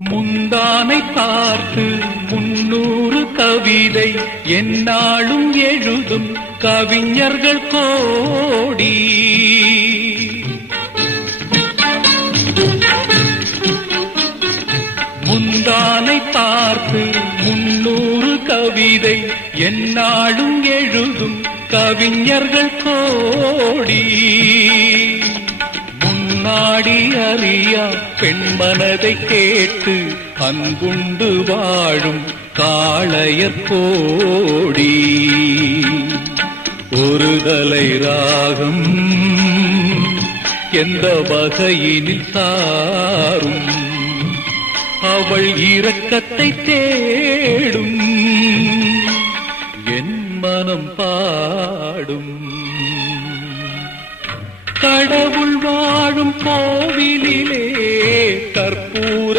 முந்தானை பார்த்து 300 கவிதை எந்நாளும் எழுதும் கவிஞர்கள் கோடி. முந்தானை பார்த்து 300 கவிதை எந்நாளும் எழுதும் கவிஞர்கள் கோடி. நாடி அறியா பெண்மனதை கேட்டு அன்புண்டு வாழும் காளையர் கோடி. ஒரு தலை ராகம் எந்த வகையினில் சாரும் அவள் இரக்கத்தை தேடும் என் மனம் பாடும். கடவுள் வாழும் கோவிலிலே கற்பூர